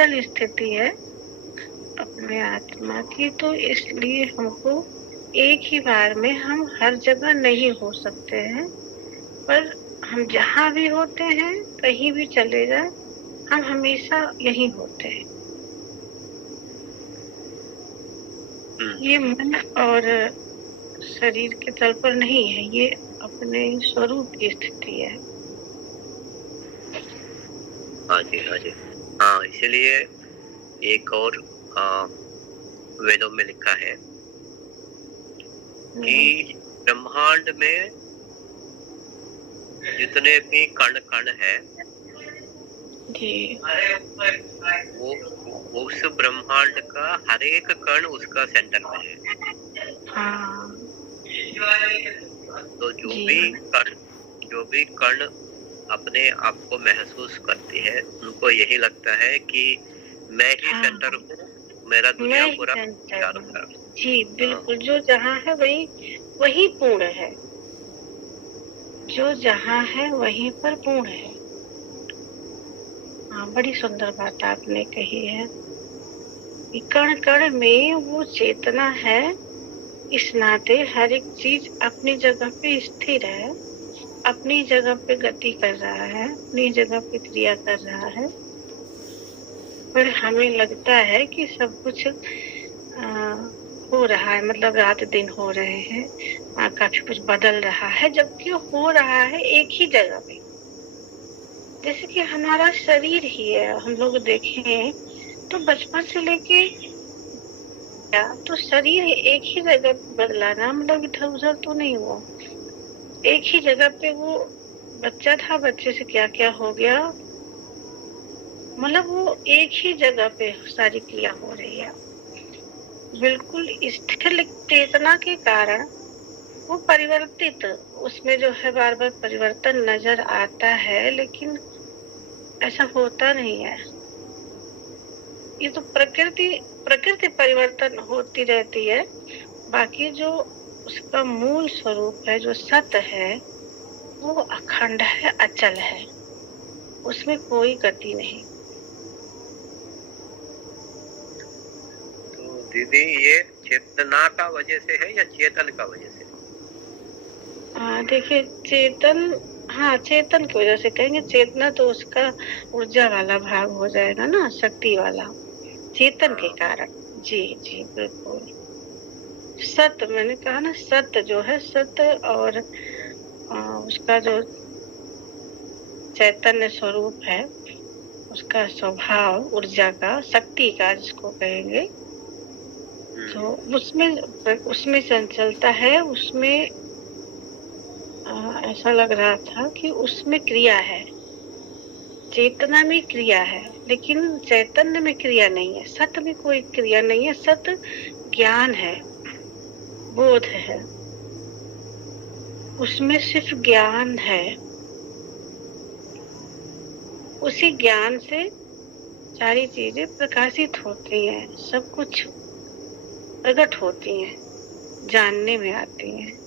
चल स्थिति है अपने आत्मा की, तो इसलिए हमको एक ही बार में हम हर जगह नहीं हो सकते हैं, पर हम जहाँ भी होते हैं, कहीं भी चले जाए, हम हमेशा यहीं होते हैं। ये मन और शरीर के तल पर नहीं है, ये अपने स्वरूप की स्थिति है। हाँ जी, हाँ जी, हाँ। इसलिए एक और वेदों में लिखा है कि ब्रह्मांड में जितने भी कण कण है जी, वो उस ब्रह्मांड का हर एक कण उसका सेंटर में है। हाँ, तो जो भी कण अपने आप को महसूस करती है, उनको यही लगता है कि मैं ही सेंटर हूँ, मेरा दुनिया पूरा चारों तरफ। जी बिल्कुल, जो जहाँ है वही पूर्ण है, जो जहाँ है वहीं पर पूर्ण है। हाँ, बड़ी सुंदर बात आपने कही है। कण कण में वो चेतना है, इस नाते हर एक चीज अपनी जगह पे स्थिर है, अपनी जगह पे गति कर रहा है, अपनी जगह पे क्रिया कर रहा है। पर हमें लगता है कि सब कुछ हो रहा है, मतलब रात दिन हो रहे हैं, काफी कुछ बदल रहा है, जबकि हो रहा है एक ही जगह पे। जैसे कि हमारा शरीर ही है, हम लोग देखें तो बचपन से लेके तो शरीर एक ही जगह बदला ना, मतलब इधर उधर तो नहीं हुआ, एक ही जगह पे वो बच्चा था, बच्चे से क्या क्या हो गया, मतलब वो एक ही जगह पे सारी क्रिया हो रही है। बिल्कुल स्थिर चेतना के कारण वो परिवर्तित, उसमें जो है बार बार परिवर्तन नजर आता है, लेकिन ऐसा होता नहीं है। ये तो प्रकृति परिवर्तन होती रहती है, बाकी जो उसका मूल स्वरूप है, जो सत्य है, वो अखंड है, अचल है, उसमें कोई गति नहीं। तो दीदी, ये चेतना का वजह से है या चेतन का वजह से? देखिए, चेतन की वजह से कहेंगे, चेतना तो उसका ऊर्जा वाला भाग हो जाएगा ना, शक्ति वाला, चेतन के कारण। जी जी बिल्कुल, सत्य मैंने कहा ना, सत्य जो है, सत्य और उसका जो चैतन्य स्वरूप है, उसका स्वभाव, ऊर्जा का, शक्ति का जिसको कहेंगे, तो उसमें चंचलता है, उसमें ऐसा लग रहा था कि उसमें क्रिया है, चेतना में क्रिया है, लेकिन चैतन्य में क्रिया नहीं है, सत्य में कोई क्रिया नहीं है। सत्य ज्ञान है, बोध है, उसमें सिर्फ ज्ञान है, उसी ज्ञान से सारी चीजें प्रकाशित होती हैं, सब कुछ प्रकट होती हैं, जानने में आती हैं।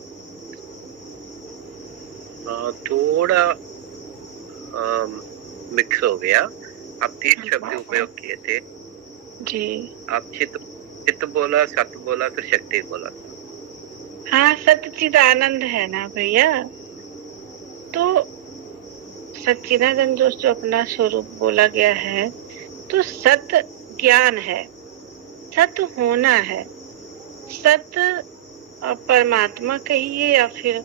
थोड़ा मिक्स हो गया। आप 3 शब्द उपयोग किए थे जी। आप चित्त बोला, सत्य बोला, फिर शक्ति बोला। हाँ, सच्चिद आनंद है ना भैया, तो सच्चिदानंद जो अपना स्वरूप बोला गया है, तो सत्य ज्ञान है, सत्य होना है, सत्य परमात्मा कहिए या फिर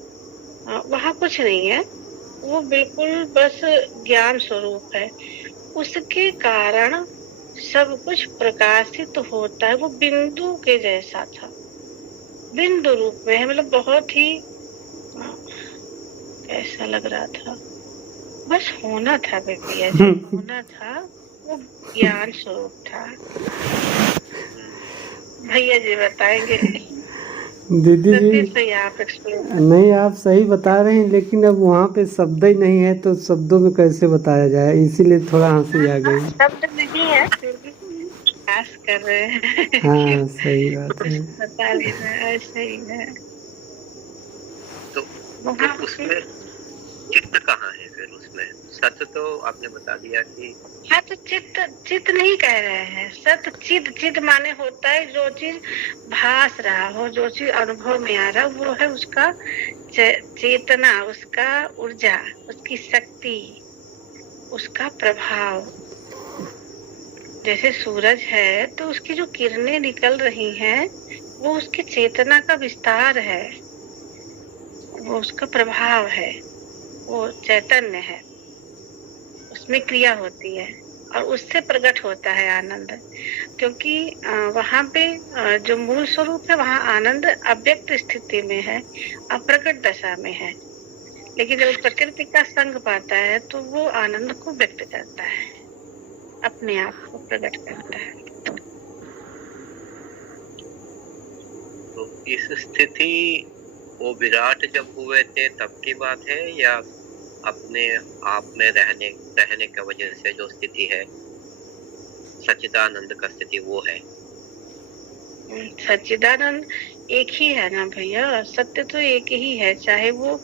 वहाँ कुछ नहीं है, वो बिल्कुल बस ज्ञान स्वरूप है, उसके कारण सब कुछ प्रकाशित होता है। वो बिंदु के जैसा था, बिंदु रूप में है, मतलब बहुत ही ऐसा लग रहा था, बस होना था भैया जी, होना था, वो ज्ञान स्वरूप था। भैया जी बताएंगे। दीदी जी सही आप एक्सप्लेन। नहीं, आप सही बता रहे हैं, लेकिन अब वहाँ पे शब्द ही नहीं है, तो शब्दों में कैसे बताया जाए, इसीलिए थोड़ा हंसी आ गई। शब्द नहीं है, फिर भी प्रयास कर रहे हैं। हाँ, सही बात है। बता लेना, ऐसा ही है। तो उसमें चित्त कहाँ है फिर उसमें? सत्य तो आपने बता दिया कि हाँ, तो चित्त चित्त नहीं कह रहे हैं, सत चिद, चिद माने होता है जो चीज भास रहा हो, जो चीज अनुभव में आ रहा हो, वो है उसका चेतना, उसका ऊर्जा, उसकी शक्ति, उसका प्रभाव। जैसे सूरज है तो उसकी जो किरणें निकल रही हैं वो उसकी चेतना का विस्तार है, वो उसका प्रभाव है, वो चैतन्य है, उसमें क्रिया होती है और उससे प्रकट होता है आनंद। क्योंकि वहाँ पे जो मूल स्वरूप है वहाँ आनंद अव्यक्त स्थिति में है, अप्रकट दशा में है। लेकिन जब प्रकृति का संग पाता है तो वो आनंद को व्यक्त करता है, अपने आप को प्रकट करता है। तो इस स्थिति वो विराट जब हुए थे तब की बात है या अपने आप में रहने की वजह से जो स्थिति है सच्चिदानंद का स्थिति वो है? सच्चिदानंद एक ही है ना भैया, सत्य तो एक ही है, चाहे वो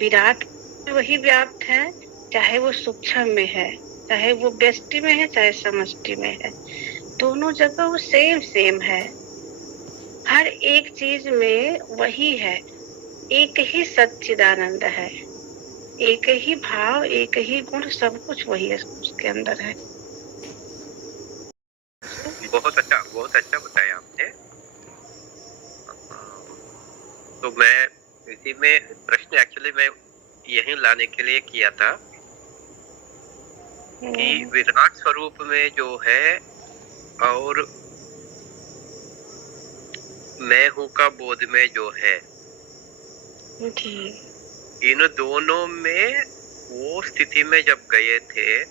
विराट वही व्याप्त है, चाहे वो सूक्ष्म में है, चाहे वो व्यष्टि में है, चाहे समष्टि में है, दोनों जगह वो सेम है। हर एक चीज में वही है, एक ही सच्चिदानंद है, एक ही भाव, एक ही गुण, सब कुछ वही है, उसके अंदर है। बहुत अच्छा बताया आपने। तो मैं इसी में प्रश्न एक्चुअली मैं यही लाने के लिए किया था कि विराट स्वरूप में जो है और मैं हूँ का बोध में जो है जी, इन दोनों में वो स्थिति में जब गए थे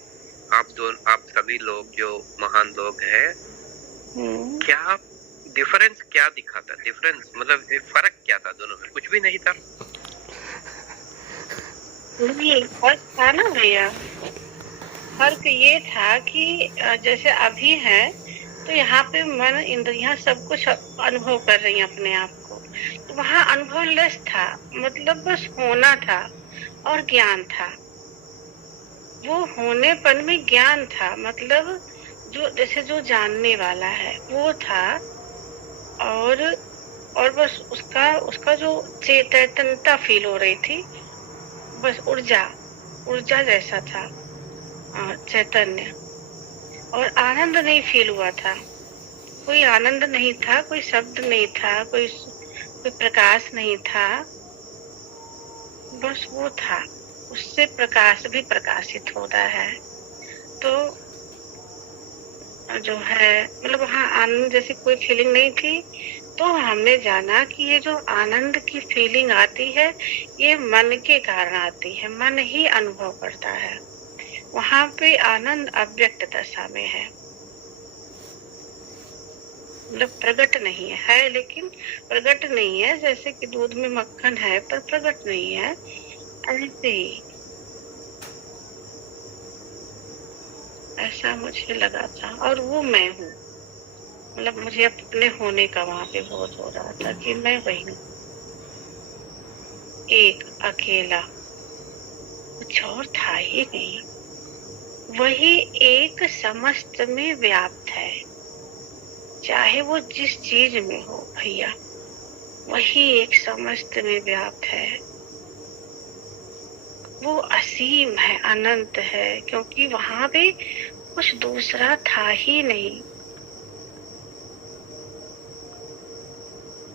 आप सभी लोग जो महान लोग हैं, क्या डिफरेंस क्या दिखा था? डिफरेंस मतलब फर्क क्या था दोनों में? कुछ भी नहीं था। नहीं, फर्क था ना भैया। फर्क ये था कि जैसे अभी है तो यहाँ पे मन इंद्रियां सब कुछ अनुभव कर रही हैं अपने आप को, तो वहाँ अनुभव लेस था, मतलब बस होना था और ज्ञान था। वो होनेपन में ज्ञान था, मतलब जो जैसे जो जानने वाला है वो था, और बस उसका जो चेतनता फील हो रही थी, बस ऊर्जा जैसा था, चैतन्य, और आनंद नहीं फील हुआ था। कोई आनंद नहीं था, कोई शब्द नहीं था, कोई प्रकाश नहीं था, बस वो था। उससे प्रकाश भी प्रकाशित होता है। तो जो है मतलब वहाँ आनंद जैसी कोई फीलिंग नहीं थी, तो हमने जाना कि ये जो आनंद की फीलिंग आती है ये मन के कारण आती है, मन ही अनुभव करता है। वहाँ पे आनंद अव्यक्त दशा में है, मतलब प्रकट नहीं है, लेकिन प्रकट नहीं है। जैसे कि दूध में मक्खन है पर प्रकट नहीं है, ऐसे ही ऐसा मुझे लगा था। और वो मैं हूँ, मतलब मुझे अपने होने का वहां पे बहुत हो रहा था कि मैं वही हूँ, एक अकेला, कुछ और था ही नहीं। वही एक समस्त में व्याप्त है, चाहे वो जिस चीज में हो भैया, वही एक समस्त में व्याप्त है। वो असीम है, अनंत है, क्योंकि वहां पे कुछ दूसरा था ही नहीं।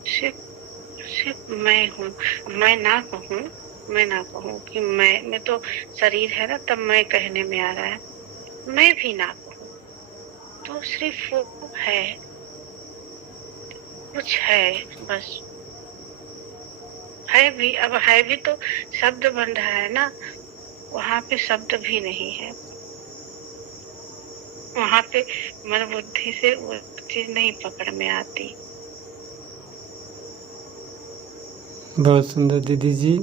सिर्फ मैं हूँ। मैं ना कहूँ कि मैं तो शरीर है ना, तब मैं कहने में आ रहा है। मैं भी ना कहूँ तो सिर्फ वो है, कुछ है, बस है भी। अब है भी तो शब्द बन रहा है ना, वहां पे शब्द भी नहीं है। वहां पे मन बुद्धि से वो चीज नहीं पकड़ में आती। बहुत सुंदर दीदी जी,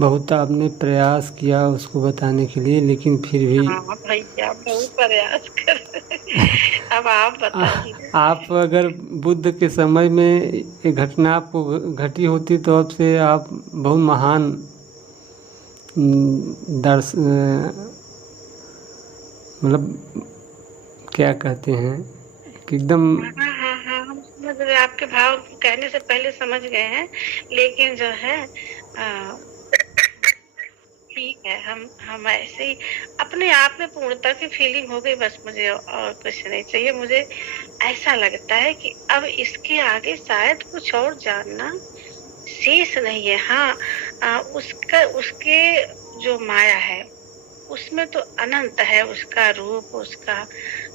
बहुत आपने प्रयास किया उसको बताने के लिए, लेकिन फिर भी हाँ भैया, बहुत प्रयास कर अब आप बताइए। आप अगर बुद्ध के समय में ये घटना आपको घटी होती तो अब से आप बहुत महान दर्श मतलब क्या कहते हैं कि एकदम। हाँ हाँ हाँ, हम समझ रहे, आपके भाव कहने से पहले समझ गए हैं, लेकिन जो है ठीक है, हम ऐसे ही अपने आप में पूर्णता की फीलिंग हो गई, बस मुझे और कुछ नहीं चाहिए। मुझे ऐसा लगता है कि अब इसके आगे शायद कुछ और जानना शेष नहीं है। हाँ, उसके जो माया है उसमें तो अनंत है, उसका रूप, उसका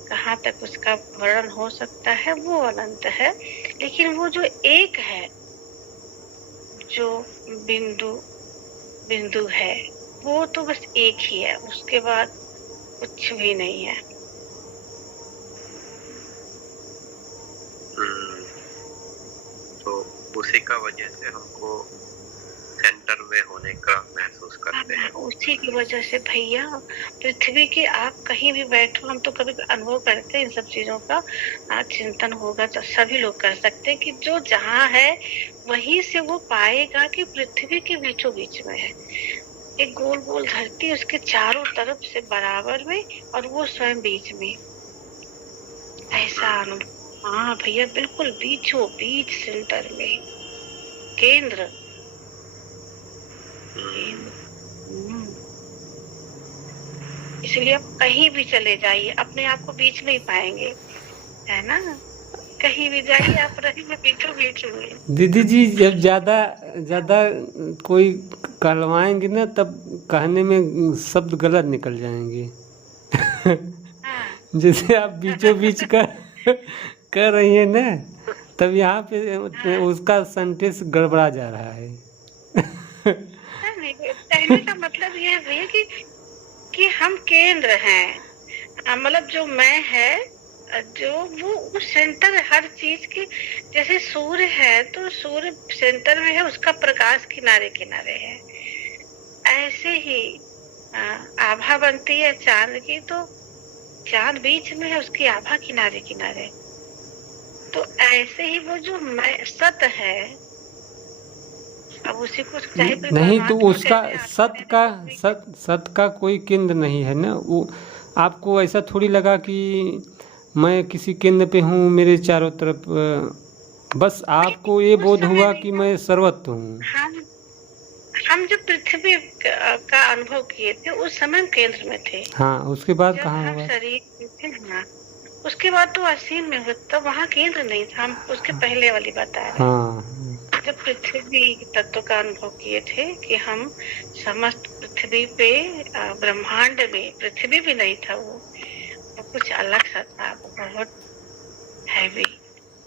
कहाँ तक उसका वर्णन हो सकता है, वो अनंत है। लेकिन वो जो एक है, जो बिंदु है, वो तो बस एक ही है, उसके बाद कुछ भी नहीं है। तो उसी का वजह से हमको सेंटर में होने का महसूस करते हैं। उसी की वजह से भैया, पृथ्वी के आप कहीं भी बैठो, हम तो कभी अनुभव करते हैं इन सब चीजों का, चिंतन होगा तो सभी लोग कर सकते हैं कि जो जहाँ है वहीं से वो पाएगा कि पृथ्वी के बीचों बीच में है एक गोल गोल धरती, उसके चारों तरफ से बराबर में, और वो स्वयं बीच में। ऐसा अनुभव, हाँ भैया, बिल्कुल बीचों बीच, सेंटर में, केंद्र। इसलिए आप कहीं भी चले जाइए, अपने आप को बीच में ही पाएंगे, है ना। कहीं भी जाइए आप, रहेंगे बीचों बीच में। दीदी जी, जब ज़्यादा कोई कहलवाएंगे ना, तब कहने में शब्द गलत निकल जाएंगे। जैसे आप बीचों बीच कर रही हैं ना, तब यहाँ पे उसका सेंटेंस गड़बड़ा जा रहा है। कहने का मतलब ये है भैया कि हम केंद्र हैं, मतलब जो मैं है, जो वो उस सेंटर हर चीज की। जैसे सूर्य है तो सूर्य सेंटर में है, उसका प्रकाश किनारे किनारे है। ऐसे ही आभा बनती है चांद की, तो चांद बीच में है, उसकी आभा किनारे किनारे। तो ऐसे ही वो जो मैं सत है, अब उसी को चाहे नहीं तो उसका सत का कोई केंद्र नहीं है ना। वो आपको ऐसा थोड़ी लगा कि मैं किसी केंद्र पे हूँ, मेरे चारों तरफ, बस आपको ये बोध हुआ कि मैं सर्वत्र हूँ। हम जब पृथ्वी का अनुभव किए थे उस समय केंद्र में थे। हाँ, उसके बाद कहाँ हुआ? शरीर थे ना, उसके बाद तो असीम में हुआ, तो वहाँ केंद्र नहीं था। हम उसके पहले वाली बता रहे हैं। हाँ, जब पृथ्वी तत्व का अनुभव किए थे कि हम समस्त पृथ्वी पे, ब्रह्मांड में पृथ्वी भी नहीं था, वो कुछ अलग सा था, बहुत हैवी,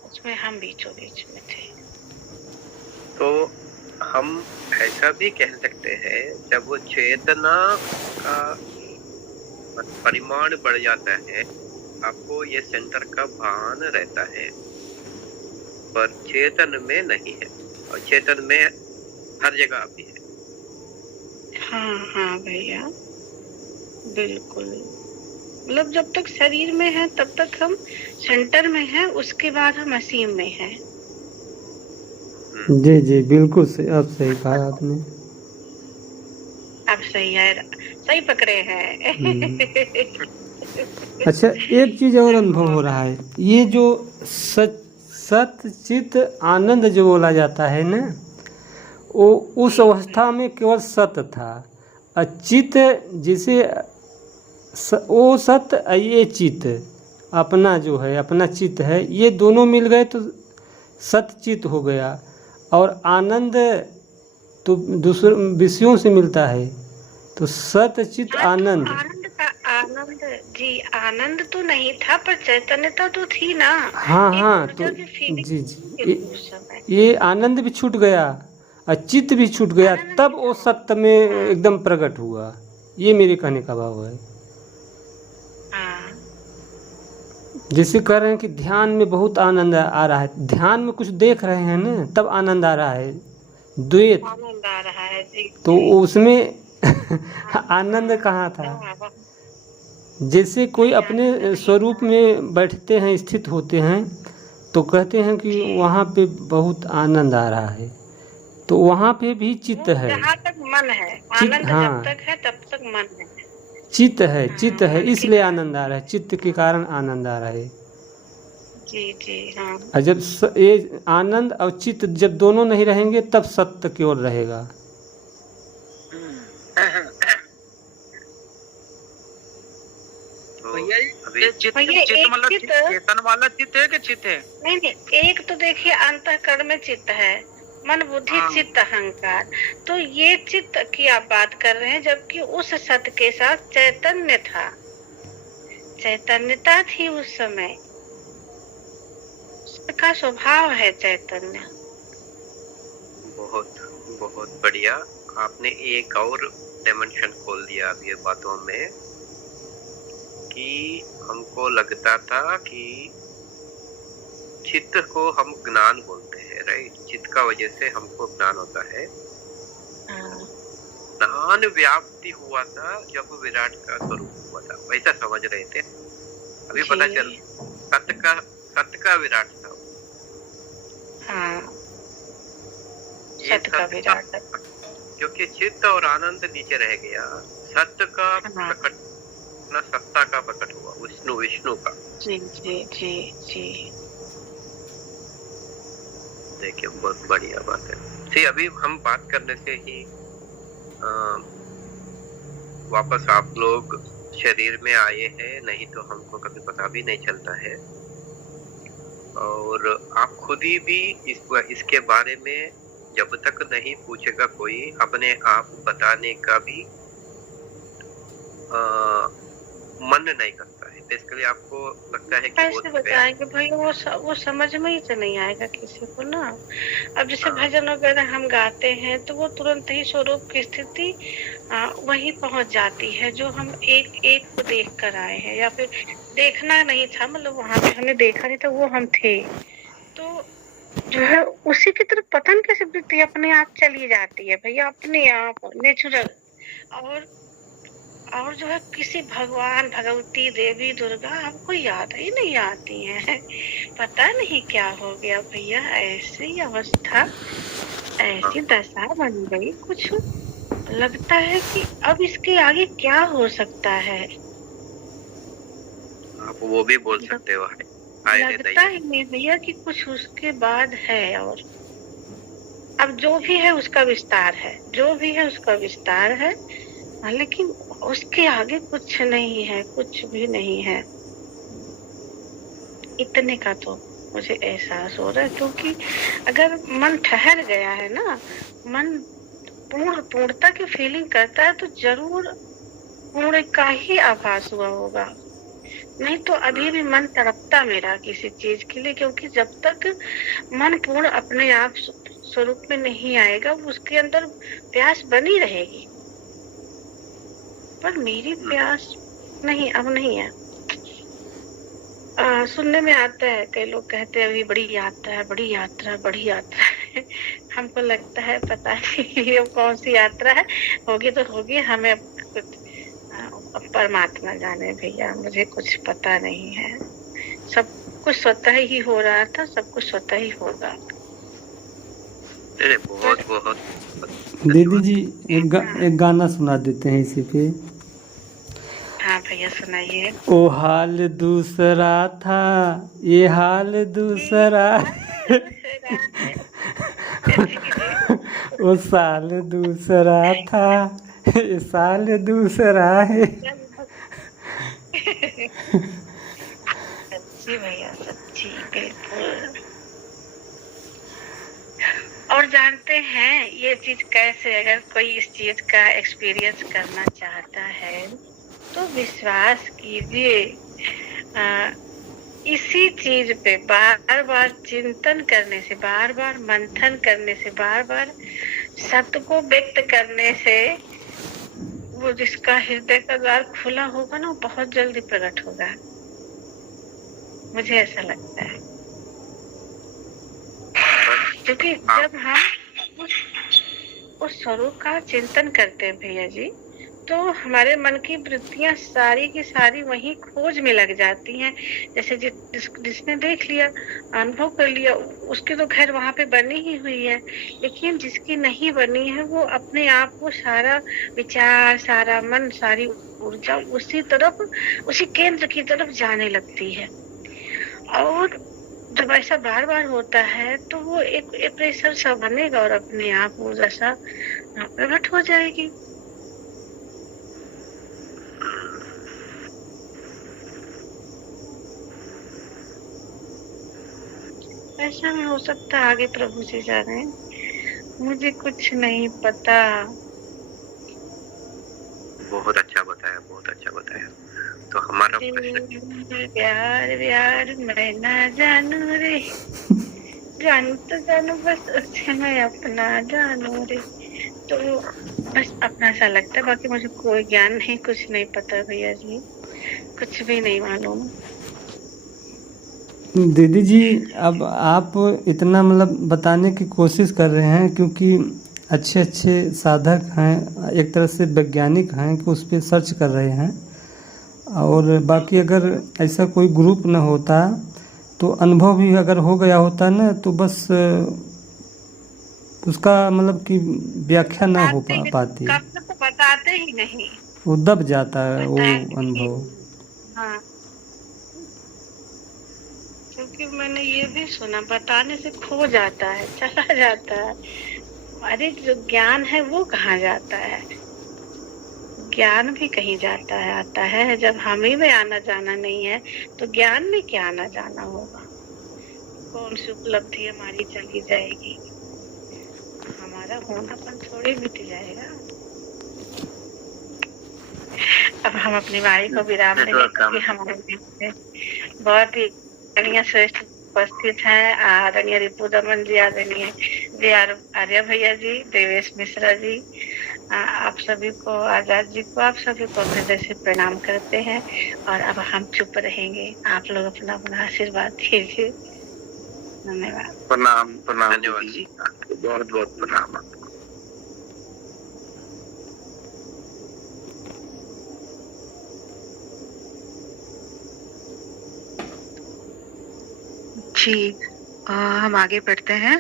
उसमें हम बीचों बीच में थे। तो हम ऐसा भी कह सकते हैं, जब वो चेतना का परिमाण बढ़ जाता है, आपको ये सेंटर का भान रहता है, पर चेतन में नहीं है, और चेतन में हर जगह भी है। हाँ हाँ भैया, बिल्कुल। मतलब जब तक शरीर में है तब तक हम सेंटर में हैं, उसके बाद हम असीम में हैं। जी जी, बिल्कुल सही, अब सही कहा आपने। अब सही है, सही पकड़े हैं। अच्छा, एक चीज और अनुभव हो रहा है, ये जो सत चित आनंद जो बोला जाता है ना, वो उस अवस्था में केवल सत था। चित जिसे वो सत, ये चित अपना जो है, अपना चित है, ये दोनों मिल गए तो सत चित हो गया। और आनंद तो दूसरे विषयों से मिलता है, तो सत चित आनंद। आनंद जी, आनंद तो नहीं था, पर चैतन्यता तो थी ना। हाँ हाँ, तो जी जी, ये आनंद भी छूट गया और चित्त भी छूट गया, तब वो सत्य में एकदम प्रकट हुआ। ये मेरे कहने का भाव है। जैसे कह रहे हैं कि ध्यान में बहुत आनंद आ रहा है, ध्यान में कुछ देख रहे हैं ना, तब आनंद आ रहा है, द्वैत आनंद आ रहा है जी। तो उसमें आनंद कहाँ था? जैसे कोई अपने स्वरूप में बैठते हैं, स्थित होते हैं, तो कहते हैं कि वहाँ पे बहुत आनंद आ रहा है, तो वहाँ पे भी चित्त है। जहाँ तक मन है, आनंद हाँ, जब तक है तब तक मन है। चित्त है, चित्त है, मन की इसलिए आनंद आ रहा है, चित्त के कारण आनंद आ रहा है। जी जी हाँ। और जब ये आनंद और चित्त जब दोनों नहीं रहेंगे तब सत्य की ओर रहेगा। भैया अभी चित्त भैया, चित्त एक मतलब चित्त- चेतन वाला चित्त है कि चित्त है? नहीं नहीं, एक तो देखिए अंतःकरण में चित्त है, मन बुद्धि हाँ। चित्त अहंकार, तो ये चित्त की आप बात कर रहे हैं, जबकि उस सत्य के साथ चैतन्य था, चैतन्यता थी उस समय, उसका स्वभाव है चैतन्य। बहुत बहुत बढ़िया, आपने एक और डायमेंशन खोल दिया अभी ये बातों में, कि हमको लगता था कि चित्त को हम ज्ञान बोलते हैं, राइट? चित्त का वजह से हमको ज्ञान होता है। ज्ञान व्याप्ति हुआ था जब विराट का स्वरूप हुआ था, वैसा समझ रहे थे। अभी पता चल सत्य का विराट था। हाँ, ये सत्य का विराट है। क्योंकि चित्त और आनंद नीचे रह गया, सत्य का हाँ। प्रकट, न सत्ता का प्रकट हुआ, विष्णु का। जी जी जी जी। देखिए बहुत बढ़िया बात है। ठीक, अभी हम बात करने से ही वापस आप लोग शरीर में आए हैं, नहीं तो हमको कभी पता भी नहीं चलता है। और आप खुद ही भी इसके बारे में जब तक नहीं पूछेगा कोई, अपने आप बताने का भी मन नहीं करता है। तो इसके लिए आपको लगता है कि कैसे बताएंगे भाई, वो समझ में ही तो नहीं आएगा किसी को ना। अब जैसे भजन वगैरह हम गाते हैं तो वो तुरंत ही स्वरूप की स्थिति वहीं पहुंच जाती है, जो हम एक एक को देख कर आए हैं, या फिर देखना नहीं था, मतलब वहां पे हमने देखा नहीं था, वो हम थे, तो जो है उसी की तरफ पतन कैसे वृत्ति अपने आप चली जाती है भैया, अपने आप नेचुरल। और जो है किसी भगवान भगवती देवी दुर्गा हमको याद ही नहीं आती हैं। पता नहीं क्या हो गया भैया, ऐसी अवस्था, ऐसी दशा बन गई, कुछ लगता है कि अब इसके आगे क्या हो सकता है। आप वो भी बोल सकते हो, लगता ही नहीं भैया कि कुछ उसके बाद है। और अब जो भी है उसका विस्तार है, जो भी है उसका विस्तार है, लेकिन उसके आगे कुछ नहीं है, कुछ भी नहीं है। इतने का तो मुझे एहसास हो रहा है, क्योंकि अगर मन ठहर गया है ना, मन पूर्णता की फीलिंग करता है, तो जरूर पूर्ण का ही आभास हुआ होगा। नहीं तो अभी भी मन तड़पता मेरा किसी चीज के लिए, क्योंकि जब तक मन पूर्ण अपने आप स्वरूप में नहीं आएगा, उसके अंदर प्यास बनी रहेगी। पर मेरी प्यास नहीं, अब नहीं है। सुनने में आता है, कई लोग कहते हैं अभी बड़ी यात्रा है, बड़ी यात्रा, बड़ी यात्रा है। हमको लगता है पता नहीं ये कौन सी यात्रा है, होगी तो होगी, हमें कुछ परमात्मा जाने भैया, मुझे कुछ पता नहीं है। सब कुछ स्वतः ही हो रहा था, सब कुछ स्वतः ही होगा। बहुत बहुत दीदी जी एक गाना सुना देते हैं इसी पे। हाँ भैया सुनाइए। ओ हाल दूसरा था, ये हाल दूसरा वो साल दूसरा था, ये साल दूसरा है। सच्ची भैया, सच्ची, बिल्कुल। और जानते हैं ये चीज कैसे, अगर कोई इस चीज का एक्सपीरियंस करना चाहता है तो विश्वास कीजिए, इसी चीज पे बार बार चिंतन करने से, बार बार मंथन करने से, बार बार सत्य को व्यक्त करने से, वो जिसका हृदय का द्वार खुला होगा ना, वो बहुत जल्दी प्रकट होगा। मुझे ऐसा लगता है, क्योंकि जब हम उस स्वरूप का चिंतन करते हैं भैया जी, तो हमारे मन की वृत्तियां सारी की सारी वही खोज में लग जाती हैं। जैसे जिसने देख लिया, अनुभव कर लिया, उसकी तो खैर वहां पे बनी ही हुई है। लेकिन जिसकी नहीं बनी है वो अपने आप को सारा विचार, सारा मन, सारी ऊर्जा उसी तरफ, उसी केंद्र की तरफ जाने लगती है। और जब ऐसा बार बार होता है तो वो एक प्रेशर सा बनेगा और अपने आप वो दशा प्रकट हो जाएगी। ऐसा नहीं हो सकता। आगे प्रभु से जाने, मुझे कुछ नहीं पता। बहुत अच्छा बताया, बहुत अच्छा बताया। तो हमारा प्रश्न, प्यार प्यार मैं ना जानू रे, जानू तो जानू बस उसे मैं अपना जानू रे। तो बस अपना सा लगता है, बाकी मुझे कोई ज्ञान नहीं, कुछ नहीं पता भैया जी, कुछ भी नहीं मालूम। दीदी जी, अब आप इतना मतलब बताने की कोशिश कर रहे हैं क्योंकि अच्छे अच्छे साधक हैं, एक तरह से वैज्ञानिक हैं कि उस पर सर्च कर रहे हैं। और बाकी अगर ऐसा कोई ग्रुप न होता तो अनुभव भी अगर हो गया होता ना तो बस उसका मतलब कि व्याख्या ना हो पाती, तो बताते ही नहीं, वो दब जाता है वो अनुभव। हाँ, क्योंकि मैंने ये भी सुना, बताने से खो जाता है, चला जाता है। अरे जो ज्ञान है वो कहाँ जाता है? ज्ञान भी कहीं जाता है, आता है। जब हम ही में आना जाना नहीं है तो ज्ञान में क्या आना जाना होगा? कौन सी उपलब्धि हमारी चली जाएगी? हमारा होनापन थोड़ी मिट जाएगा। अब हम अपनी वाणी को विराम देंगे क्योंकि हमारे बीच में बहुत ही श्रेष्ठ उपस्थित हैं। आदरणीय रिपु दमन जी, आदरणीय जी आर्य भैया जी, देवेश मिश्रा जी, आप सभी को, आजाद जी को, आप सभी को हृदय से प्रणाम करते हैं। और अब हम चुप रहेंगे, आप लोग अपना अपना आशीर्वाद दीजिए। धन्यवाद। प्रणाम प्रणाम, धन्यवाद जी, बहुत बहुत प्रणाम। जी, हम आगे बढ़ते हैं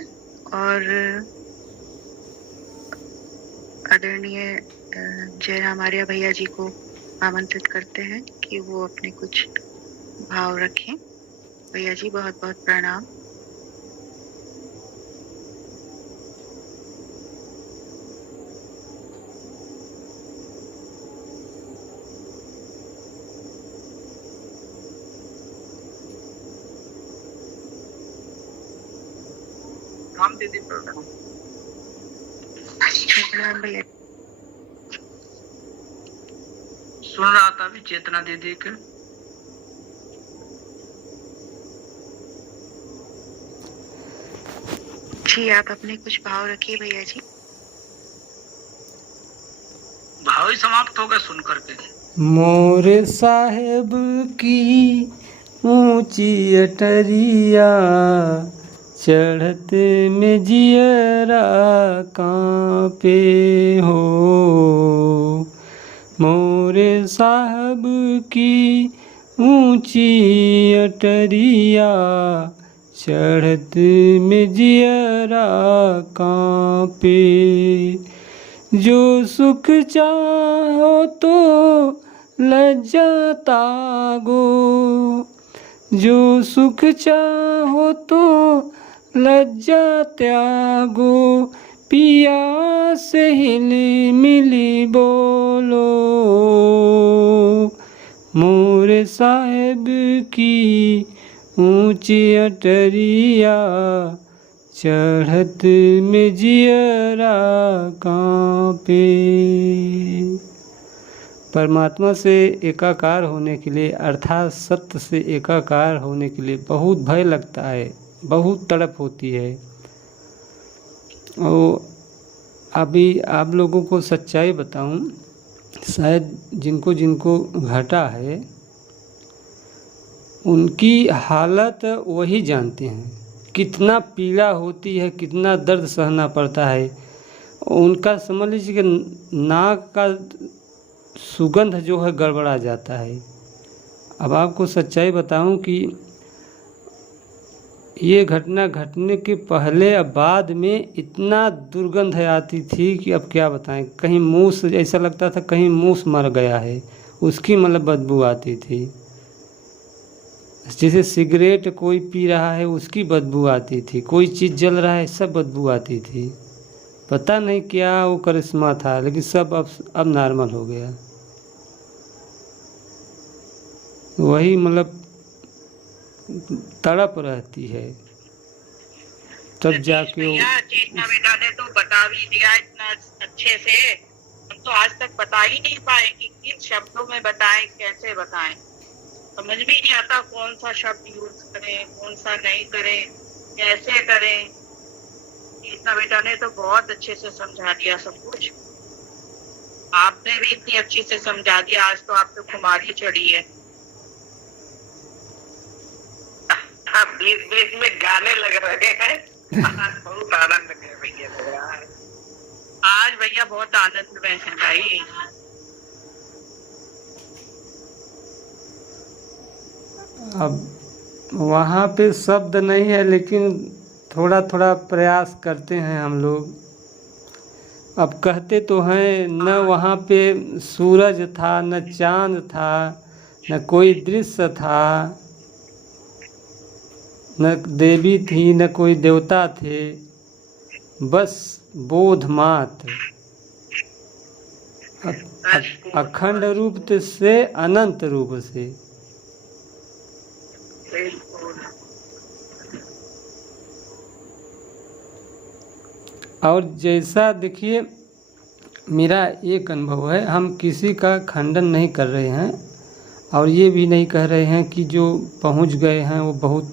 और आदरणीय जयराम आर्य भैया जी को आमंत्रित करते हैं कि वो अपने कुछ भाव रखें। भैया जी, बहुत बहुत प्रणाम। राम दीदी प्रणाम। प्रणाम भैया। सुन रहा था अभी चेतना दीदी के। जी, आप अपने कुछ भाव रखिए भैया जी। भाव ही समाप्त हो गए सुन करके। मोरे साहेब की ऊंची अटरिया, चढ़ते में जियरा कांपे हो। मोरे साहब की ऊंची अटरिया, चढ़ते में जियरा कांपे। जो सुख चाहो तो लज्जा त्यागो, जो सुख चाहो तो लज्जा त्यागो। पिया से हिली मिली बोलो, मोरे साहेब की ऊंची अटरिया, चढ़त में जियरा कांपे। परमात्मा से एकाकार होने के लिए, अर्थात सत्य से एकाकार होने के लिए बहुत भय लगता है, बहुत तड़प होती है। और अभी आप लोगों को सच्चाई बताऊं, शायद जिनको जिनको घटा है उनकी हालत वही जानते हैं, कितना पीड़ा होती है, कितना दर्द सहना पड़ता है। उनका समझ लीजिए कि नाक का सुगंध जो है गड़बड़ा जाता है। अब आपको सच्चाई बताऊं कि ये घटना घटने के पहले अब बाद में इतना दुर्गंध आती थी कि अब क्या बताएं। कहीं मूस, ऐसा लगता था कहीं मूस मर गया है, उसकी मतलब बदबू आती थी। जैसे सिगरेट कोई पी रहा है उसकी बदबू आती थी, कोई चीज़ जल रहा है सब बदबू आती थी। पता नहीं क्या वो करिश्मा था, लेकिन सब अब नॉर्मल हो गया। वही मतलब तड़प रहती है तब जाके वो। चेतना बेटा ने तो बता भी दिया इतना अच्छे से, हम तो आज तक बता ही नहीं पाए कि किन शब्दों में बताएं, कैसे बताएं। समझ भी नहीं आता कौन सा शब्द यूज करें, कौन सा नहीं करें, कैसे करें। चेतना बेटा ने तो बहुत अच्छे से समझा दिया सब कुछ। आपने भी इतनी अच्छी से समझा दिया, आज तो आप पे खुमारी चढ़ी है। बीच बीच में गाने लग रहे हैं। बहुत आनंद है भैया, लग रहा है आज भैया बहुत आनंद में है भाई। अब वहाँ पे शब्द नहीं है, लेकिन थोड़ा थोड़ा प्रयास करते हैं हम लोग। अब कहते तो हैं न वहाँ पे सूरज था, न चांद था, न कोई दृश्य था, न देवी थी, न कोई देवता थे, बस बोध मात्र। अखंड रूप से अनंत रूप से। और जैसा देखिए मेरा एक अनुभव है, हम किसी का खंडन नहीं कर रहे हैं और ये भी नहीं कह रहे हैं कि जो पहुंच गए हैं वो बहुत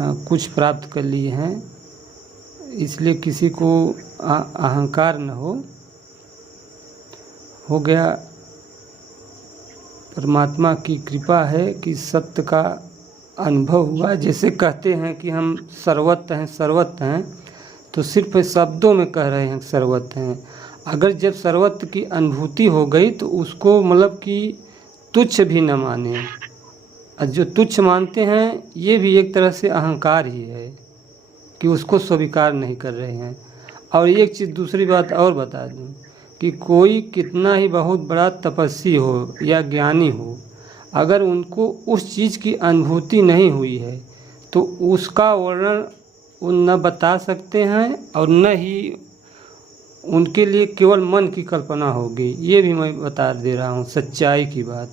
कुछ प्राप्त कर लिए हैं, इसलिए किसी को अहंकार न हो गया। परमात्मा की कृपा है कि सत्य का अनुभव हुआ। जैसे कहते हैं कि हम सर्वत्र हैं, तो सिर्फ शब्दों में कह रहे हैं सर्वत्र हैं। अगर जब सर्वत्र की अनुभूति हो गई तो उसको मतलब कि तुच्छ भी न माने। जो तुच्छ मानते हैं ये भी एक तरह से अहंकार ही है कि उसको स्वीकार नहीं कर रहे हैं। और एक चीज़ दूसरी बात और बता दूं कि कोई कितना ही बहुत बड़ा तपस्वी हो या ज्ञानी हो, अगर उनको उस चीज़ की अनुभूति नहीं हुई है तो उसका वर्णन वो न बता सकते हैं और न ही उनके लिए केवल मन की कल्पना होगी। ये भी मैं बता दे रहा हूँ सच्चाई की बात,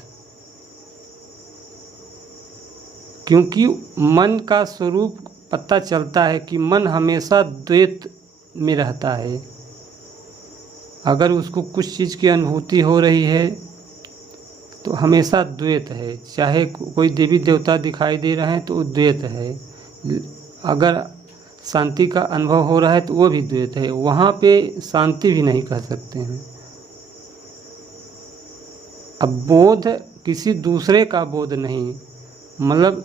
क्योंकि मन का स्वरूप पता चलता है कि मन हमेशा द्वैत में रहता है। अगर उसको कुछ चीज़ की अनुभूति हो रही है तो हमेशा द्वैत है, चाहे कोई देवी देवता दिखाई दे रहे हैं तो वो द्वैत है। अगर शांति का अनुभव हो रहा है तो वो भी द्वैत है। वहाँ पे शांति भी नहीं कह सकते हैं। अब बोध किसी दूसरे का बोध नहीं, मतलब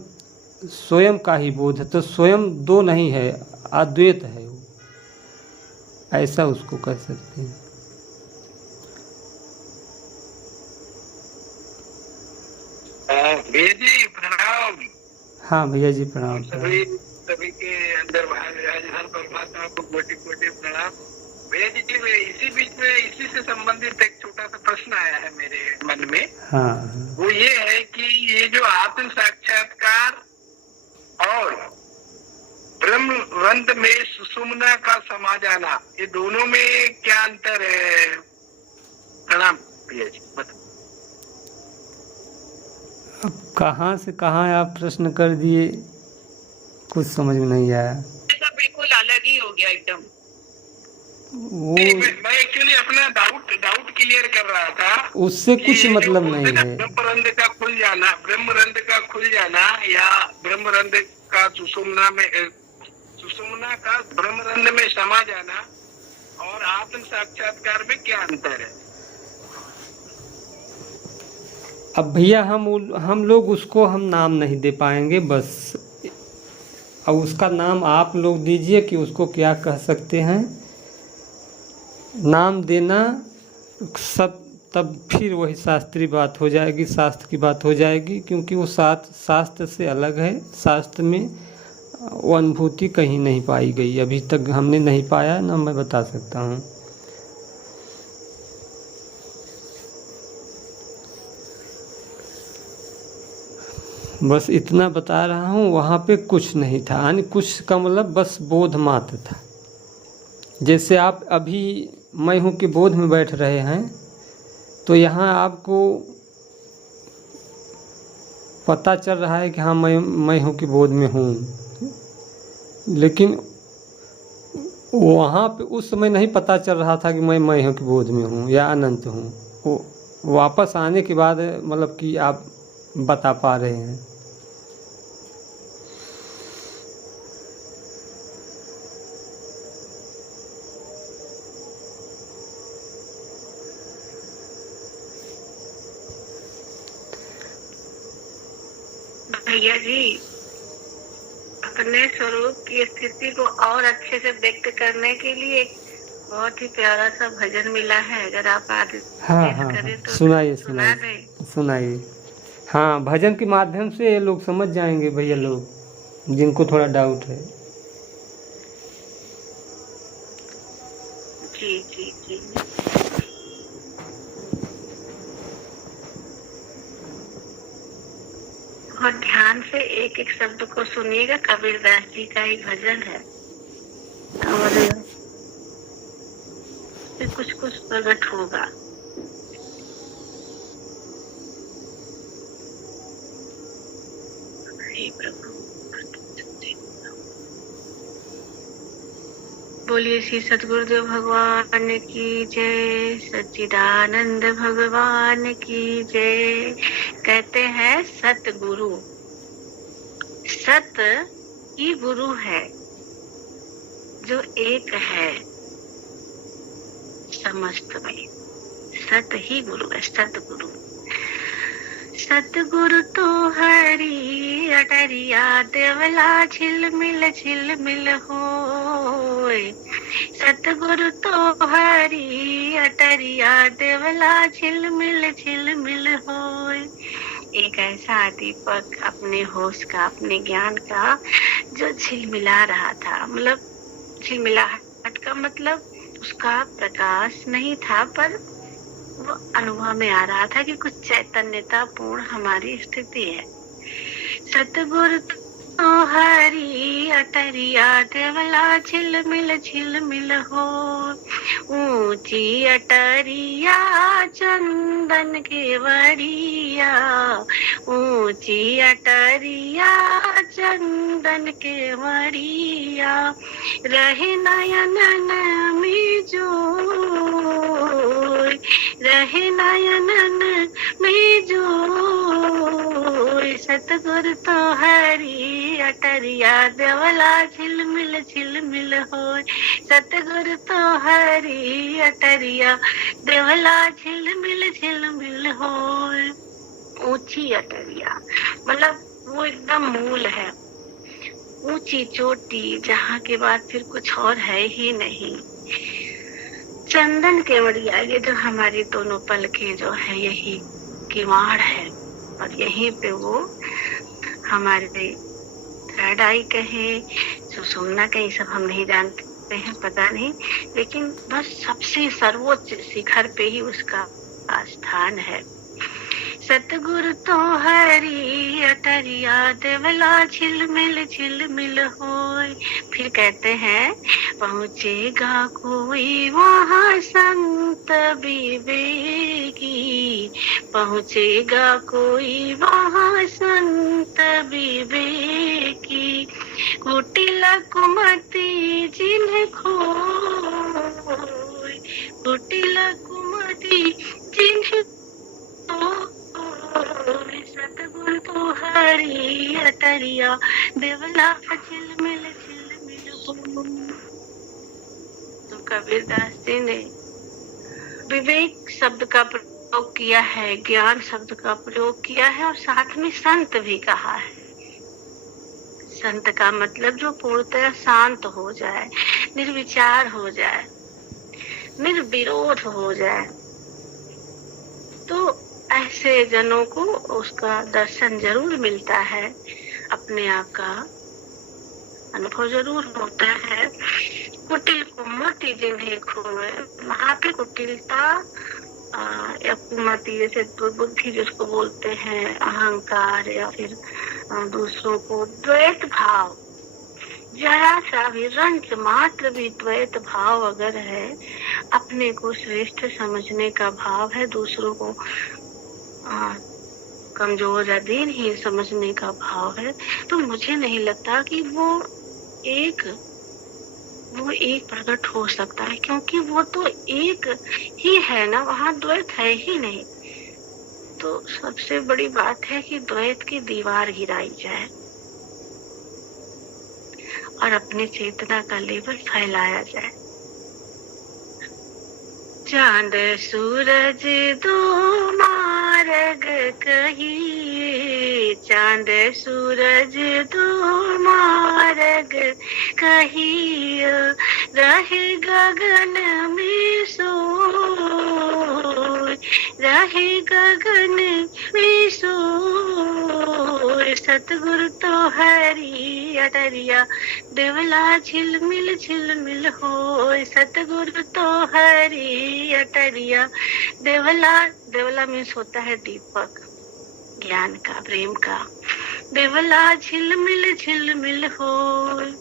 स्वयं का ही बोध है, तो स्वयं दो नहीं है, अद्वैत है वो, ऐसा उसको कह सकते हैं। भैया जी प्रणाम। हाँ भैया जी प्रणाम। सभी के अंदर बाहर राजधान परमात्मा को कोटि कोटि प्रणाम। भैया जी इसी बीच में इसी से संबंधित एक छोटा सा प्रश्न आया है मेरे मन में। हाँ, वो ये है कि ये जो आत्म साक्षात्कार और ब्रह्म रंध्र में सुषुम्ना का समा जाना, ये दोनों में क्या अंतर है? प्रणाम भैया जी, बताओ। अब कहाँ से कहाँ आप प्रश्न कर दिए, कुछ समझ में नहीं आया। तो बिल्कुल अलग ही हो गया एकदम। वो मैं एक्चुअली अपना डाउट क्लियर कर रहा था। उससे कुछ मतलब नहीं है। ब्रह्मरंध्र का खुल जाना, ब्रह्मरंध्र का खुल जाना या ब्रह्मरंध्र का सुषुम्ना का ब्रह्मरंध्र में समा जाना और आत्म साक्षात्कार में क्या अंतर है? अब भैया हम लोग उसको हम नाम नहीं दे पाएंगे बस। अब उसका नाम आप लोग दीजिए कि उसको क्या कह सकते हैं। नाम देना सब तब फिर वही शास्त्रीय बात हो जाएगी, शास्त्र की बात हो जाएगी, क्योंकि वो शास्त्र से अलग है। शास्त्र में वो अनुभूति कहीं नहीं पाई गई, अभी तक हमने नहीं पाया, ना मैं बता सकता हूँ। बस इतना बता रहा हूँ। वहाँ पे कुछ नहीं था, यानी कुछ का मतलब बस बोध मात्र था। जैसे आप अभी मैं हूँ कि बोध में बैठ रहे हैं, तो यहाँ आपको पता चल रहा है कि हाँ मैं हूँ कि बोध में हूँ, लेकिन वहाँ पे उस समय नहीं पता चल रहा था कि मैं हूँ कि बोध में हूँ या अनंत हूँ। वो वापस आने के बाद मतलब कि आप बता पा रहे हैं। भैया जी, अपने स्वरूप की स्थिति को और अच्छे से व्यक्त करने के लिए एक बहुत ही प्यारा सा भजन मिला है, अगर आप आगे करें तो सुनाइए। हाँ, भजन के माध्यम से ये लोग समझ जाएंगे भैया लोग, जिनको थोड़ा डाउट है। जी जी जी। और ध्यान से एक एक शब्द को सुनिएगा। कबीरदास जी का ही भजन है और कुछ कुछ प्रकट होगा। हे प्रभु, बोलिए श्री सद्गुरुदेव भगवान की जय, सच्चिदानंद भगवान की जय। कहते हैं सतगुरु, सत ही गुरु है, जो एक है समस्त में। सत ही गुरु है, सतगुरु। सतगुरु तो हरि अटरिया, देवला झिलमिल होय। सतगुरु तो हरि अटरिया, देवला झिलमिल होय। एक ऐसा दीपक अपने होश का, अपने ज्ञान का, जो झिलमिला रहा था। मतलब झिलमिलाहट का मतलब उसका प्रकाश नहीं था, पर वो अनुभव में आ रहा था कि कुछ चैतन्यता पूर्ण हमारी स्थिति है। सतगुरु तो हरि अटरिया, देवला झिलमिल हो। ऊंची अटरिया चंदन के वड़िया, ऊंची अटरिया चंदन के वड़िया। रहे नयन में जोय, रहे नयन में जोय। सतगुरु तो हरि अटरिया, देवला झिलमिल होय। सतगुरु तो हरि अटरिया, देवला झिलमिल होय। ऊंची अटरिया मतलब वो एकदम मूल है, ऊंची चोटी, जहाँ के बाद फिर कुछ और है ही नहीं। चंदन केवड़िया, ये जो हमारी दोनों पलकें जो है, यही किवाड़ है, और यहीं पे वो हमारे थर्ड आई कहे, सुषुम्ना कहीं, सब हम नहीं जानते हैं, पता नहीं, लेकिन बस सबसे सर्वोच्च शिखर पे ही उसका स्थान है। सतगुरु तो हरि अटरिया, देवला झिलमिल होय। फिर कहते हैं पहुँचेगा कोई वहाँ संत विवेकी, पहुँचेगा कोई वहाँ संत विवेकी। कुटिल कुमति जिन्हें खोय, कुटिल कुमति जिन्हें सतगुरु तो हरि अटरिया, देवला झिलमिल हो। तो कबीरदास जी ने विवेक शब्द का प्रयोग किया है, ज्ञान शब्द का प्रयोग किया है, और साथ में संत भी कहा है। संत का मतलब जो पूर्णतः शांत हो जाए, निर्विचार हो जाए, निर्विरोध हो जाए, ऐसे जनों को उसका दर्शन जरूर मिलता है, अपने आप का अनुभव जरूर होता है। कुटिल कुमति जिन्हें खोए, वहाँ पे कुटिलता या कुमति जैसे बुद्धि जिसको बोलते हैं, अहंकार या फिर दूसरों को द्वैत भाव, जरा सा भी रंच मात्र भी द्वैत भाव अगर है, अपने को श्रेष्ठ समझने का भाव है, दूसरों को कमजोर या दीनहीन समझने का भाव है, तो मुझे नहीं लगता कि वो एक प्रकट हो सकता है, क्योंकि वो तो एक ही है ना, वहाँ द्वैत है ही नहीं। तो सबसे बड़ी बात है कि द्वैत की दीवार गिराई जाए और अपनी चेतना का लेवल फैलाया जाए। चांद सूरज दो मार्ग कही, चांद सूरज दो मार्ग कही, रहे गगन में सोए, रहे गगन में सोए, सतगुरु तो हरि अटरिया, देवला झिलमिल होए, सतगुरु तो हरि अटरिया, देवला मीन्स होता है दीपक, ज्ञान का, प्रेम का, देवला झिलमिल होए।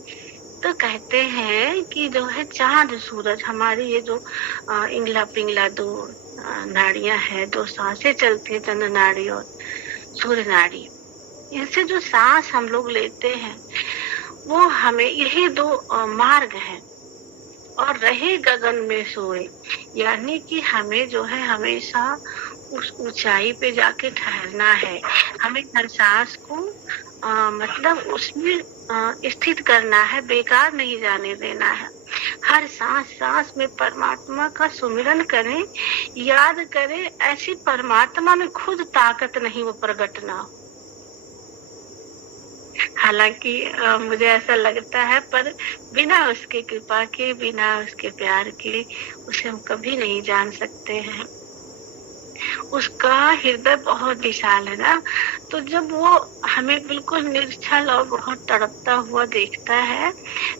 तो कहते हैं कि जो है चांद सूरज, हमारी ये जो इंगला पिंगला दो नाड़ियां हैं, दो सांसें चलती है, चंद्र नाड़ी और सूर्य नाड़ी, इनसे जो सांस हम लोग लेते हैं वो हमें यही दो मार्ग है। और रहे गगन में सोए, यानी कि हमें जो है हमेशा उस ऊंचाई पे जाके ठहरना है, हमें हर सांस को मतलब उसमें स्थित करना है, बेकार नहीं जाने देना है। हर सांस में परमात्मा का सुमिरन करें, याद करें, ऐसी परमात्मा में खुद ताकत नहीं वो प्रकट ना हो। हालांकि मुझे ऐसा लगता है, पर बिना उसके कृपा के, बिना उसके प्यार के उसे हम कभी नहीं जान सकते हैं। उसका हृदय बहुत विशाल है ना, तो जब वो हमें बिल्कुल निर्छल और बहुत तड़पता हुआ देखता है,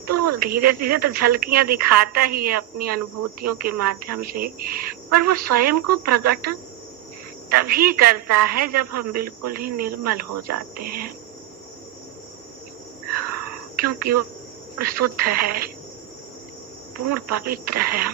तो धीरे धीरे तो झलकियां दिखाता ही है अपनी अनुभूतियों के माध्यम से, पर वो स्वयं को प्रकट तभी करता है जब हम बिल्कुल ही निर्मल हो जाते हैं, क्योंकि वो शुद्ध है, पूर्ण पवित्र है।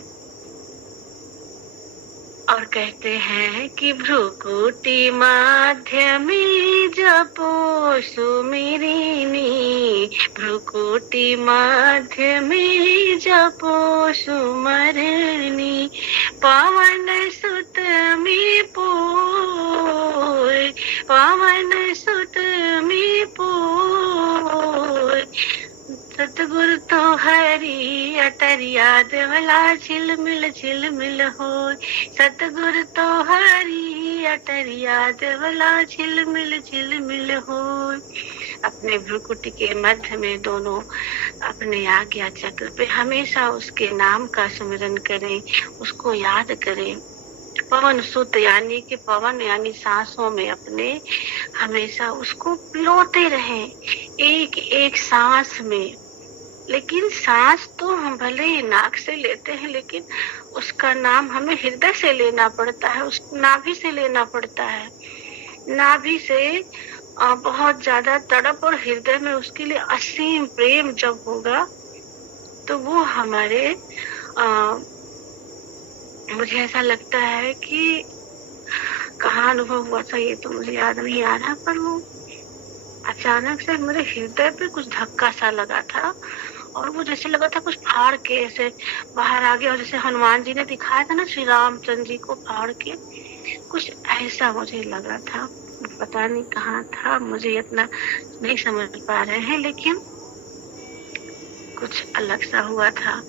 और कहते हैं कि भ्रुकुटी मध्य में जपो सुमिरिनी, भ्रुकुटी मध्य में जपो सुमरनी, पावन सुत में पोय, पावन सुत में पोय, सतगुरु तो हरि अटरिया, देवला झिलमिल होय, सतगुरु तो हरि अटरिया, देवला झिलमिल होय। अपने भ्रुकुटी के मध्य में दोनों अपने आज्ञा चक्र पे हमेशा उसके नाम का सुमिरन करें, उसको याद करें। पवन सुत यानी कि पवन यानी सांसों में अपने हमेशा उसको पिरोते रहें, एक एक सांस में। लेकिन सांस तो हम भले ही नाक से लेते हैं, लेकिन उसका नाम हमें हृदय से लेना पड़ता है, उस नाभि से लेना पड़ता है। नाभि से बहुत ज्यादा तड़प और हृदय में उसके लिए असीम प्रेम जब होगा, तो वो हमारे मुझे ऐसा लगता है कि कहाँ अनुभव हुआ था ये तो मुझे याद नहीं आ रहा, पर वो अचानक से मेरे हृदय पे कुछ धक्का सा लगा था, और वो जैसे लगा था कुछ फाड़ के ऐसे बाहर आ गया, और जैसे हनुमान जी ने दिखाया था ना श्री रामचंद्र जी को फाड़ के, कुछ ऐसा मुझे लगा था। पता नहीं कहाँ था, मुझे इतना नहीं समझ पा रहे हैं, लेकिन कुछ अलग सा हुआ था।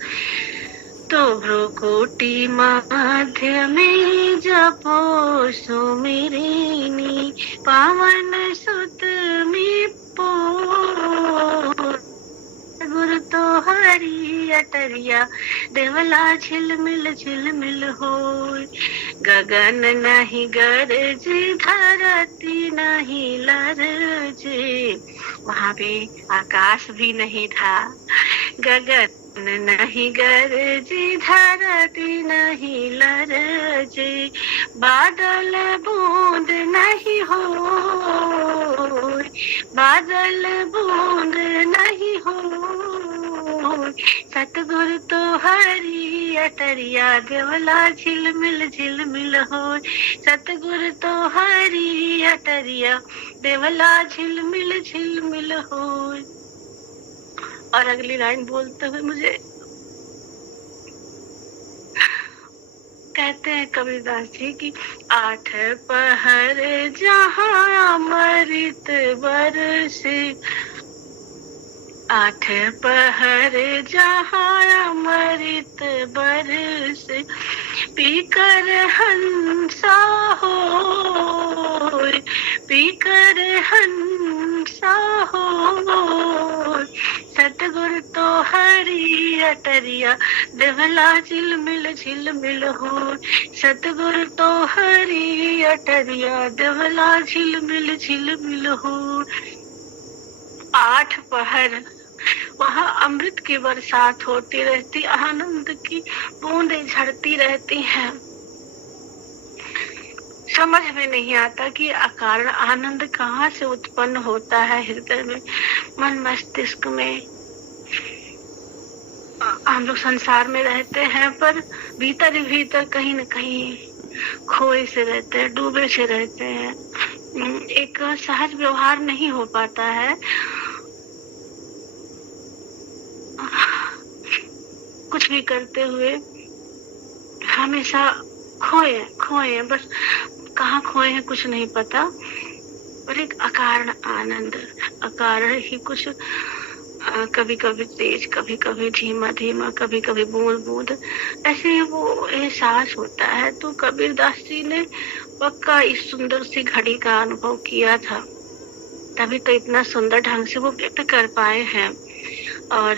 तो भ्रुकुटी मध्य में जपो सुमिरिनी, पावन सुत में पोय, गुरु तो हरि अटरिया, देवला झिलमिल झिलमिल होय। गगन नहीं गरजे धरती नहीं लरजे, वहां पे आकाश भी नहीं था। गगन नहीं गरजे धरती नहीं लरजे, बादल बूंद नहीं होय, बादल बूंद नहीं होय। सतगुरु तो हरि अटरिया देवला झिलमिल झिलमिल होय। सतगुरु तो हरि अटरिया देवला झिलमिल झिलमिल होय। और अगली लाइन बोलते हुए मुझे कहते हैं कबीरदास जी की, आठ पहर जहाँ अमृत बरसे, आठ पहर जहाँ अमृत बरसे, पीकर हंसा होय, पीकर हंसा होय। सतगुरु तो हरि अटरिया देवला झिलमिल झिलमिल होय। सतगुरु तो हरि अटरिया देवला झिलमिल झिलमिल होय। आठ पहर वहाँ अमृत की बरसात होती रहती, आनंद की बूंदें झड़ती रहती हैं। समझ में नहीं आता कि अकारण आनंद कहाँ से उत्पन्न होता है हृदय में, मन मस्तिष्क में। हम लोग संसार में रहते हैं पर भीतर ही भीतर कहीं न कहीं खोए से रहते हैं, डूबे से रहते हैं। एक सहज व्यवहार नहीं हो पाता है। कुछ भी करते हुए हमेशा खोए खोए, बस कहाँ खोए हैं कुछ नहीं पता। पर एक अकारण आनंद, अकारण ही कुछ, कभी कभी तेज, कभी कभी धीमा धीमा, कभी कभी बूंद बूंद, ऐसे वो एहसास होता है। तो कबीरदास जी ने पक्का इस सुंदर सी घड़ी का अनुभव किया था, तभी तो इतना सुंदर ढंग से वो व्यक्त कर पाए हैं। और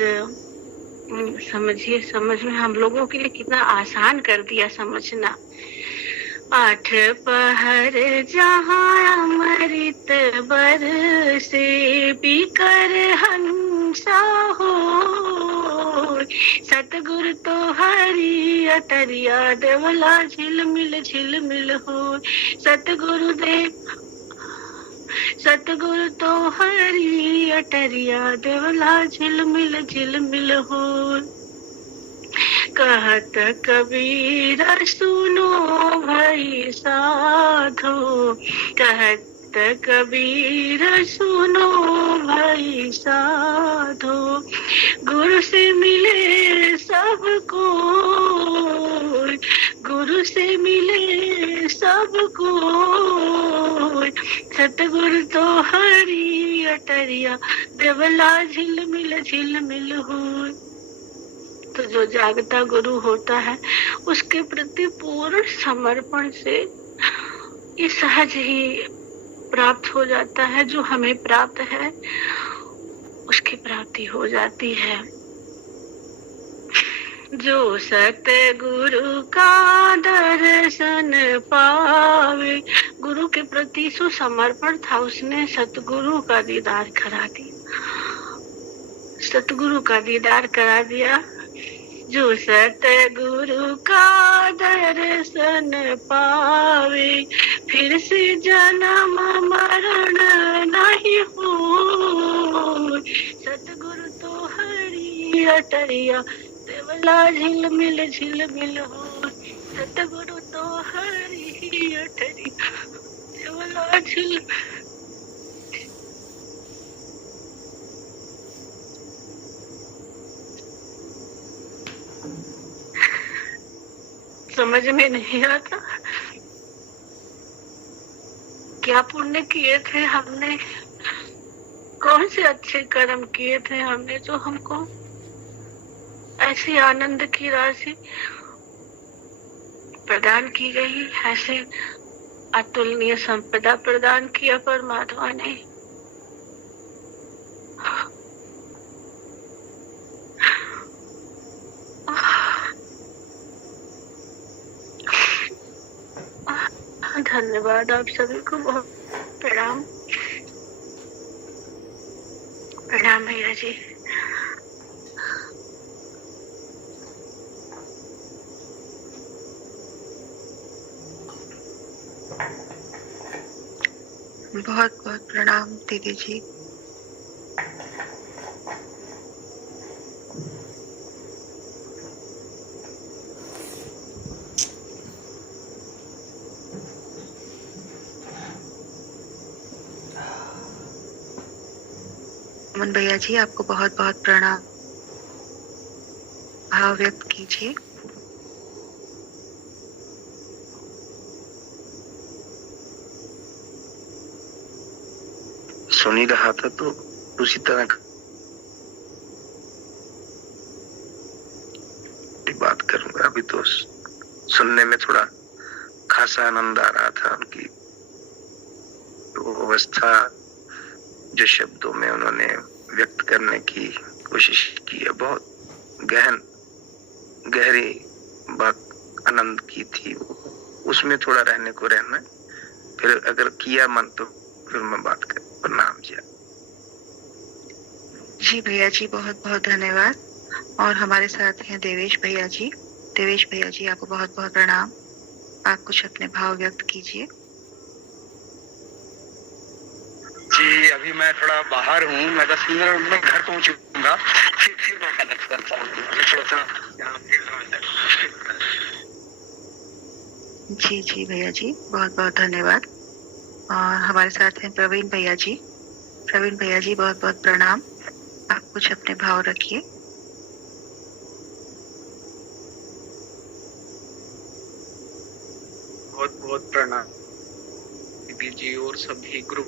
समझिए, समझ में हम लोगों के लिए कितना आसान कर दिया समझना। आठ पहर जहाँ अमृत बरसे, पीकर हंसा होय। सतगुरु तो हरि अटरिया देवला झिलमिल झिलमिल होय। सतगुरु तो हरि अटरिया देवला झिलमिल झिलमिल होय। कहत कबीर सुनो भाई साधो, कहत कबीर सुनो भाई साधो, गुरु से मिले सबको, गुरु से मिले सबको। सतगुरु तो हरि अटरिया देवला झिलमिल झिलमिल होय। तो जो जागता गुरु होता है उसके प्रति पूर्ण समर्पण से ये सहज ही प्राप्त हो जाता है। जो हमें प्राप्त है उसकी प्राप्ति हो जाती है। जो सतगुरु का दर्शन पावे, गुरु के प्रति सुसमर्पण था, उसने सतगुरु का दीदार करा दिया, सतगुरु का दीदार करा दिया। जो सतगुरु का दर्शन पावे, फिर से जन्म मरण नहीं हो। सतगुरु तो हरि अटरिया देवला झिलमिल झिलमिल हो। सतगुरु तो हरि अटरिया देवला झिल। समझ में नहीं आता क्या पुण्य किए थे हमने, कौन से अच्छे कर्म किए थे हमने जो हमको ऐसी आनंद की राशि प्रदान की गई, ऐसे अतुलनीय संपदा प्रदान किया परमात्मा ने। धन्यवाद आप सभी को, बहुत प्रणाम। प्रणाम भैया जी। बहुत बहुत प्रणाम दीदी जी। अमन भैया जी आपको बहुत बहुत प्रणाम। भाव व्यक्त कीजिए। सुन ही रहा था तो उसी तरह बात करूंगा। अभी तो सुनने में थोड़ा खासा आनंद आ रहा था। उनकी तो अवस्था जो शब्दों में उन्होंने व्यक्त करने की कोशिश की है, बहुत गहरी बात आनंद की थी। उसमें थोड़ा रहने को रहना, फिर अगर किया मन तो फिर मैं बात कर। प्रणाम जी। जी भैया जी बहुत बहुत धन्यवाद। और हमारे साथ हैं देवेश भैया जी। देवेश भैया जी आपको बहुत बहुत प्रणाम। आप कुछ अपने भाव व्यक्त कीजिए। जी अभी मैं थोड़ा बाहर हूँ, मैं 10 मिनट में घर पहुँचूंगा, फिर मैं कनेक्ट करता हूँ। जी जी भैया जी बहुत बहुत धन्यवाद। और हमारे साथ हैं प्रवीण भैया जी। प्रवीण भैया जी बहुत बहुत प्रणाम। आप कुछ अपने भाव रखिए। बहुत बहुत प्रणाम दीदी जी और सभी ग्रुप,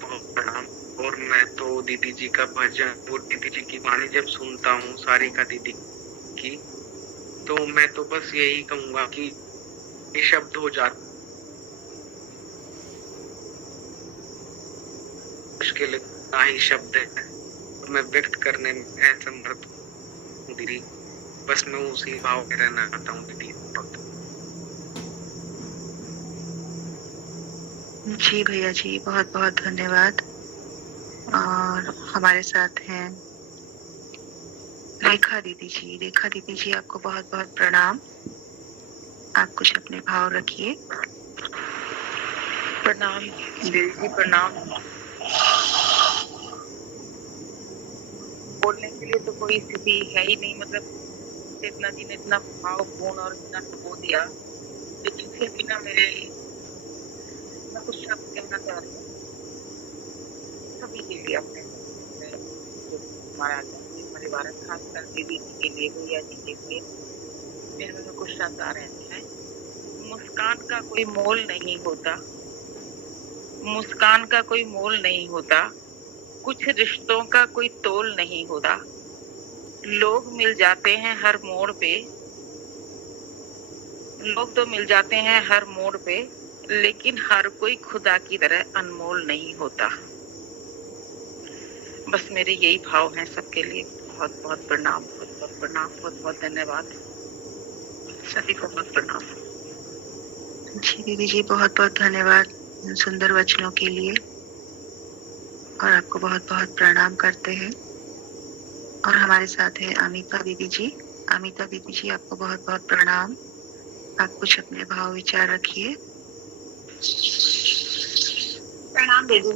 बहुत प्रणाम। और मैं तो दीदी जी का भजन और दीदी जी की वाणी जब सुनता हूँ सारिका दीदी की, तो मैं तो बस यही कहूंगा कि ये शब्द हो जाते मुश्किल ना ही शब्द है, मैं व्यक्त करने में असमर्थ हूँ दीदी। बस मैं उसी भाव में रहना चाहता हूँ दीदी। जी भैया जी बहुत बहुत धन्यवाद। और हमारे साथ हैं रेखा दीदी जी। रेखा दीदी जी आपको बहुत बहुत प्रणाम। आप कुछ अपने भाव रखिए। प्रणाम दीदी जी, प्रणाम। बोलने के लिए तो कोई स्थिति है ही नहीं, मतलब चेतना जी ने इतना भावपूर्ण और इतना डुबो दिया, लेकिन फिर भी ना मैं कुछ शब्द कहना चाह रही हूँ सभी के लिए, अपने हमारा परिवार, खासकर दीदी जी के लिए, भैया जी के लिए। मेरे में कुछ शब्द आ रहे हैं। मुस्कान का कोई मोल नहीं होता, मुस्कान का कोई मोल नहीं होता, कुछ रिश्तों का कोई तोल नहीं होता। लोग मिल जाते हैं हर मोड़ पे, लोग तो मिल जाते हैं हर मोड़ पे, लेकिन हर कोई खुदा की तरह अनमोल नहीं होता। बस मेरे यही भाव हैं सबके लिए। बहुत बहुत प्रणाम, बहुत बहुत प्रणाम, बहुत बहुत धन्यवाद, सभी को बहुत प्रणाम। जी दीदी जी बहुत बहुत धन्यवाद सुंदर वचनों के लिए, और आपको बहुत बहुत प्रणाम करते हैं। और हमारे साथ है अमिता दीदी जी। अमिता दीदी जी आपको बहुत बहुत प्रणाम। आप कुछ अपने भाव विचार रखिए। प्रणाम दीदी।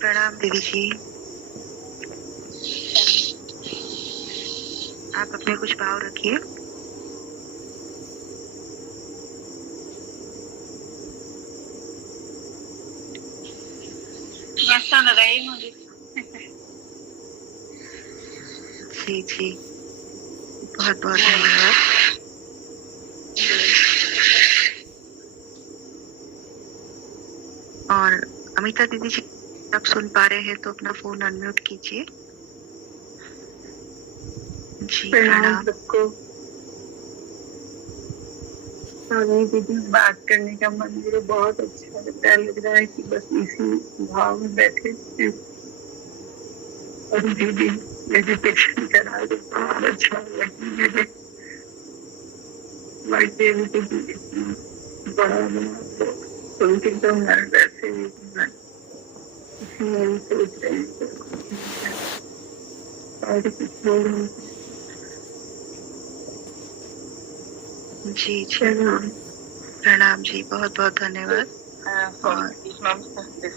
प्रणाम दीदी जी। आप अपने कुछ भाव रखिए। सुन रही हूँ जी जी बहुत बहुत धन्यवाद। और अमिता दीदी जी आप सुन पा रहे हैं तो अपना फोन अनम्यूट कीजिए। जी प्रणाम सबको। दीदी बात करने का मन मुझे बहुत अच्छा लग रहा है कि बस इसी भाव में बैठे हैं। और दीदी मेडिटेशन करा रहे, बहुत अच्छा लगा मुझे। बर्थडे भी तो बड़ा सुन के तो हमारे वैसे भी सोच रहे हैं और कुछ लोग जी जी प्रणाम जी, बहुत बहुत धन्यवाद। और